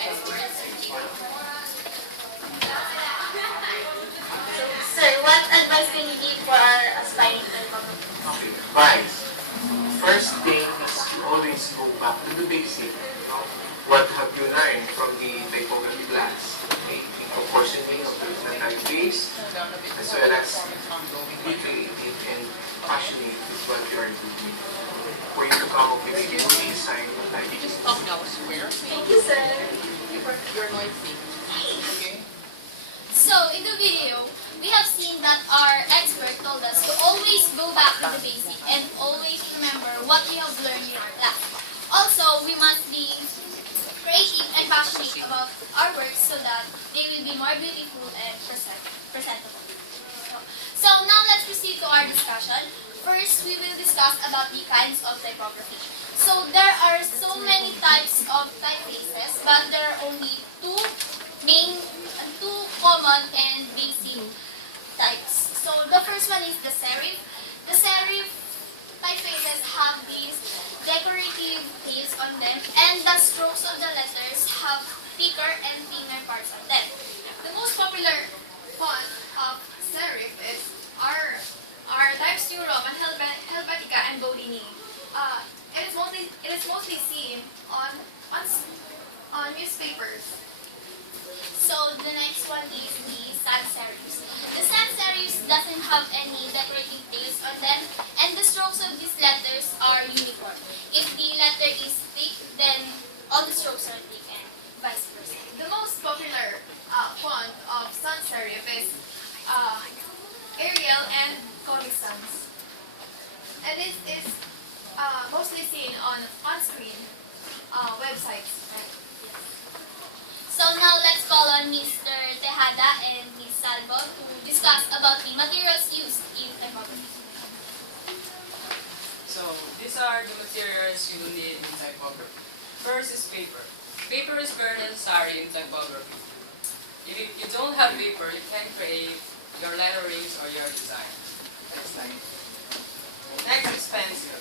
Sir, what advice can you give for our aspiring typographer? Okay, advice. First thing is you always go back to the basic. What have you learned from the typography class? Okay, the proportioning of the typeface, as well as be creative and passionate with what you are doing. For you to come up with a new design of typeface. Thank you, sir. You're noisy. Okay? So, in the video, we have seen that our expert told us to always go back to the basic and always remember what we have learned in our class. Also, we must be creative and passionate about our work so that they will be more beautiful and presentable. So, now let's proceed to our discussion. First, we will discuss about the kinds of typography. So, there are so many types of typefaces, but there are only two common and basic types. So, the first one is the serif. The serif typefaces have these decorative tails on them, and the strokes of the letters have thicker and thinner parts on them. The most popular font of serif is our Times New Roman, Helvetica, and Bodini. It is mostly seen on newspapers. So, the next one is the sans serifs. The sans serifs doesn't have any decorative tails on them, and the strokes of these letters are uniform. If the letter is thick, then all the strokes are thick, and vice versa. The most popular font of sans serif is Arial and Comic Sans. And it is mostly seen on on-screen websites. So now let's call on Mr. Tejada and Ms. Salvo to discuss about the materials used in typography. So, these are the materials you need in typography. First is paper. Paper is very necessary in typography. If you don't have paper, you can't create your letterings or your design. Next slide. Next is pencil.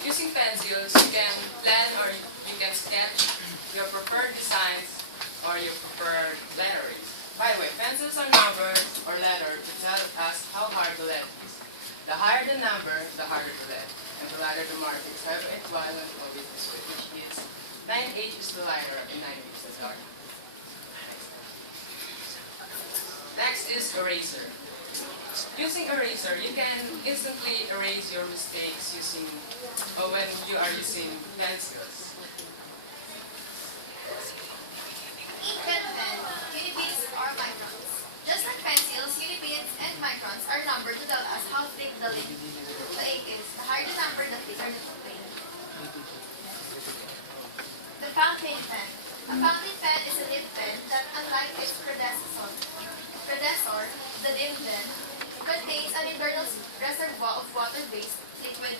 Using pencils, you can plan or you can sketch your preferred designs or your preferred letterings. By the way, pencils are numbered or lettered to tell us how hard the letter is. The higher the number, the harder the letter. And the lighter the mark is 7/8 violent or with this way, which is 9/8 is the lighter and 9/8 is the darker. Next is eraser. Using eraser, you can instantly erase your mistakes when you are using pencils. Ink and pen, unibits or microns. Just like pencils, unibits and microns are numbered to tell us how thick the ink is. The higher the number, the thicker the ink. The fountain pen. A fountain pen is a nib pen that, unlike its predecessor, the nib pen, contains an internal reservoir of water-based liquid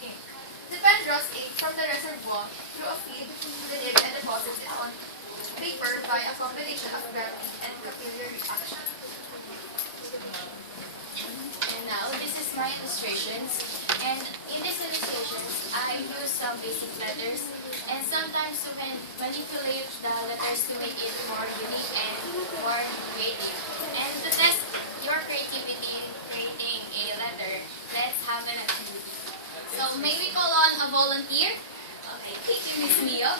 ink. The pen draws ink from the reservoir through a feed to the nib and deposits it on paper by a combination of gravity and capillary reaction. And now, this is my illustrations. And in these illustrations, I use some basic letters and sometimes to manipulate the letters to make it more unique and more creative. And to test your creativity in creating a letter, let's have an activity. So may we call on a volunteer? Okay, thank you, Miss Mia.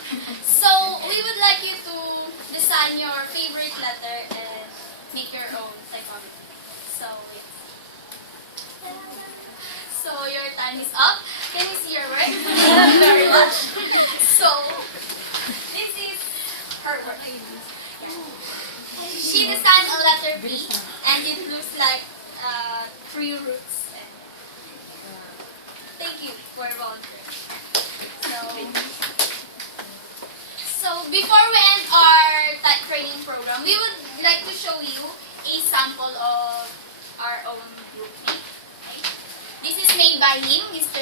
So we would like you to design your favorite letter and make your own typography. So your time is up. Can we see your work? Thank you very much. So this is her work. She designed a letter B, and it looks like three roots. Thank you for volunteering. So before we end our type training program, we would like to show you a sample of our own group name. Okay? This is made by him, Mr.